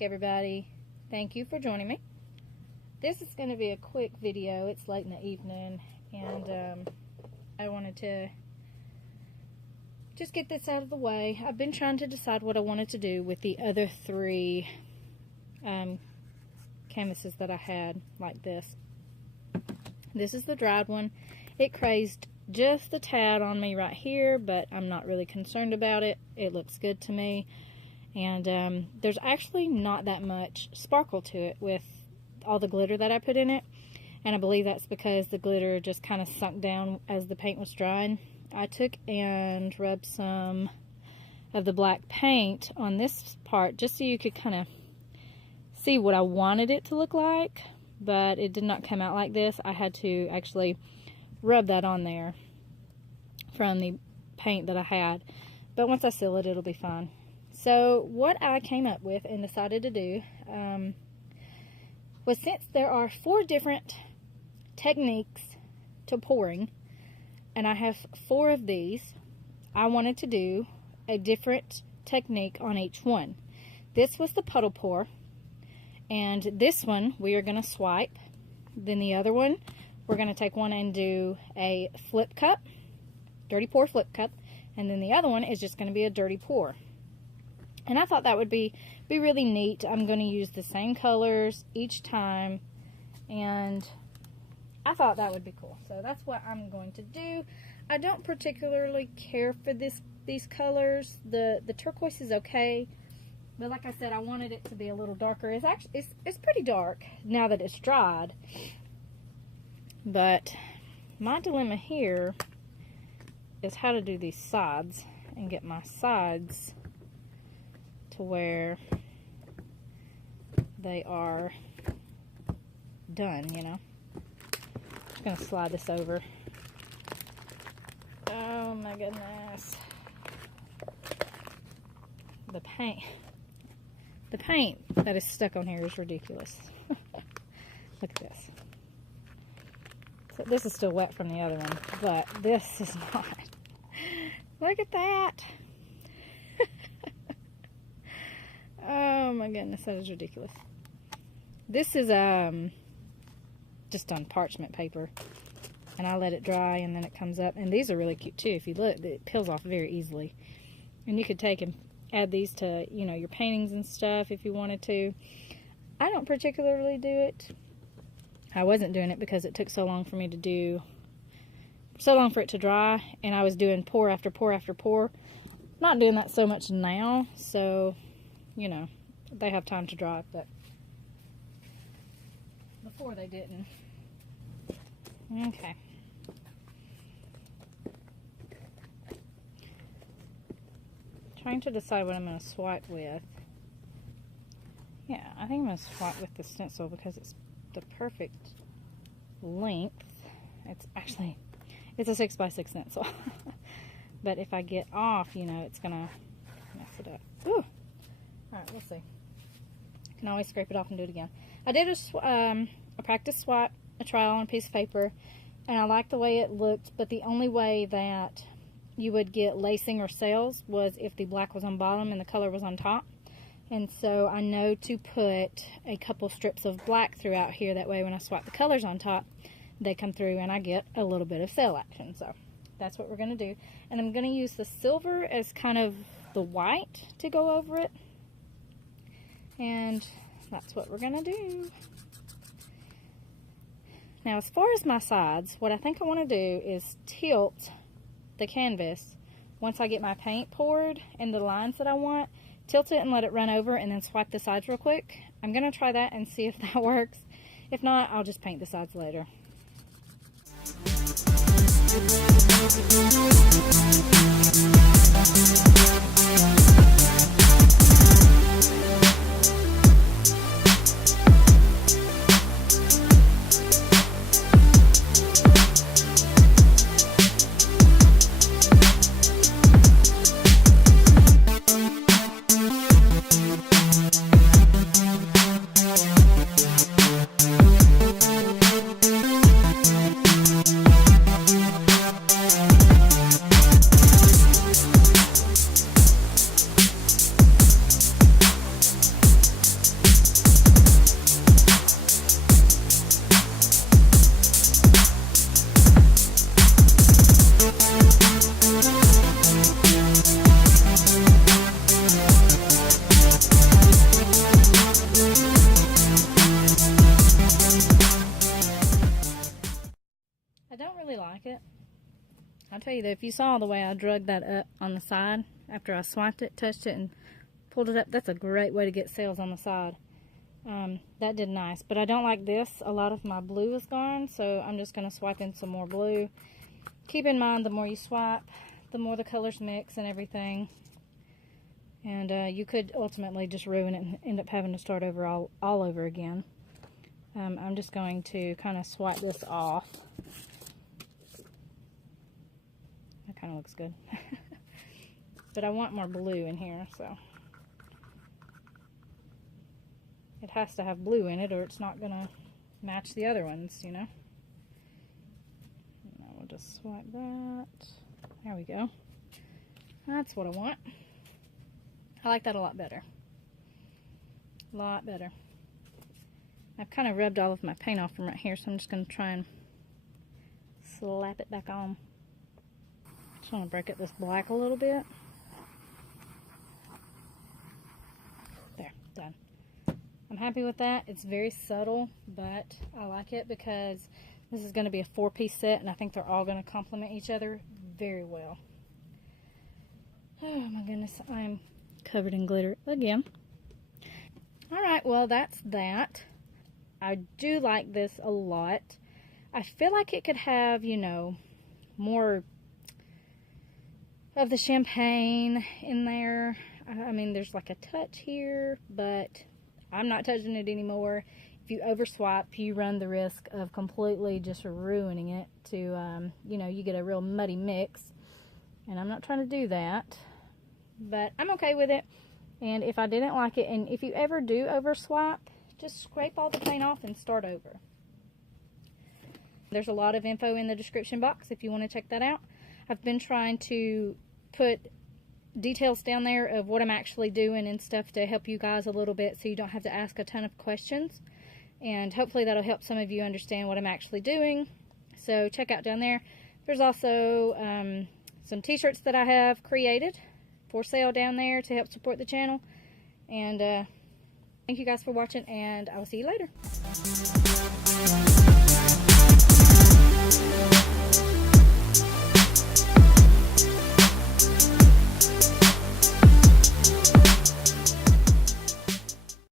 back, everybody. Thank you for joining me. This is going to be a quick video. It's late in the evening, and I wanted to just get this out of the way. I've been trying to decide what I wanted to do with the other three canvases that I had, like this. This is the dried one. It crazed just a tad on me right here, but I'm not really concerned about it. It looks good to me. And there's actually not that much sparkle to it with all the glitter that I put in it. And I believe that's because the glitter just kind of sunk down as the paint was drying. I took and rubbed some of the black paint on this part just so you could kind of see what I wanted it to look like. But it did not come out like this. I had to actually rub that on there from the paint that I had. But once I seal it, it'll be fine. So what I came up with and decided to do was, since there are 4 different techniques to pouring, and I have 4 of these, I wanted to do a different technique on each one. This was the puddle pour, and this one we are going to swipe. Then the other one, we're going to take one and do a flip cup, dirty pour flip cup, and then the other one is just going to be a dirty pour. And I thought that would be really neat. I'm going to use the same colors each time, and I thought that would be cool. So that's what I'm going to do. I don't particularly care for these colors. The turquoise is okay, but like I said, I wanted it to be a little darker. It's pretty dark now that it's dried. But my dilemma here is how to do these sides and get my sides to where they are done, you know. Just gonna slide this over. Oh my goodness. The paint that is stuck on here is ridiculous. Look at this. So this is still wet from the other one, but this is not. Look at that. Oh my goodness, that is ridiculous. This is just on parchment paper, and I let it dry and then it comes up. And these are really cute too. If you look, it peels off very easily, and you could take and add these to, you know, your paintings and stuff if you wanted to. I don't particularly do it. I wasn't doing it because it took so long for me to do, so long for it to dry, and I was doing pour after pour after pour. Not doing that so much now, so you know, they have time to dry, but before they didn't. Okay. Trying to decide what I'm going to swipe with. Yeah, I think I'm going to swipe with the stencil because it's the perfect length. It's a 6x6 stencil. But if I get off, you know, it's going to mess it up. Ooh. Alright, we'll see. I can always scrape it off and do it again. I did a practice swipe, a trial on a piece of paper, and I liked the way it looked, but the only way that you would get lacing or sails was if the black was on bottom and the color was on top. And so I know to put a couple strips of black throughout here, that way when I swipe the colors on top, they come through and I get a little bit of sail action. So that's what we're going to do. And I'm going to use the silver as kind of the white to go over it. And that's what we're going to do. Now, as far as my sides, what I think I want to do is tilt the canvas once I get my paint poured and the lines that I want. Tilt it and let it run over, and then swipe the sides real quick. I'm going to try that and see if that works. If not, I'll just paint the sides later. really like it. I'll tell you though, if you saw the way I drug that up on the side after I swiped it, touched it, and pulled it up, that's a great way to get sales on the side. That did nice, but I don't like this. A lot of my blue is gone, so I'm just going to swipe in some more blue. Keep in mind, the more you swipe, the more the colors mix and everything. And you could ultimately just ruin it and end up having to start over all over again. I'm just going to kind of swipe this off. That kind of looks good. But I want more blue in here, so. It has to have blue in it or it's not going to match the other ones, you know. And we'll just swipe that. There we go. That's what I want. I like that a lot better. A lot better. I've kind of rubbed all of my paint off from right here, so I'm just going to try and slap it back on. Just want to break up this black a little bit. There, done. I'm happy with that. It's very subtle, but I like it because this is going to be a 4-piece set, and I think they're all going to complement each other very well. Oh my goodness, I'm covered in glitter again. Alright, well that's that. I do like this a lot. I feel like it could have, you know, more of the champagne in there. I mean, there's like a touch here, but I'm not touching it anymore. If you overswipe, you run the risk of completely just ruining it to, you know, you get a real muddy mix. And I'm not trying to do that. But I'm okay with it. And if I didn't like it, and if you ever do overswipe, just scrape all the paint off and start over. There's a lot of info in the description box if you want to check that out. I've been trying to put details down there of what I'm actually doing and stuff to help you guys a little bit so you don't have to ask a ton of questions, and hopefully that'll help some of you understand what I'm actually doing. So check out down there. There's also some t-shirts that I have created for sale down there to help support the channel, and thank you guys for watching, and I will see you later.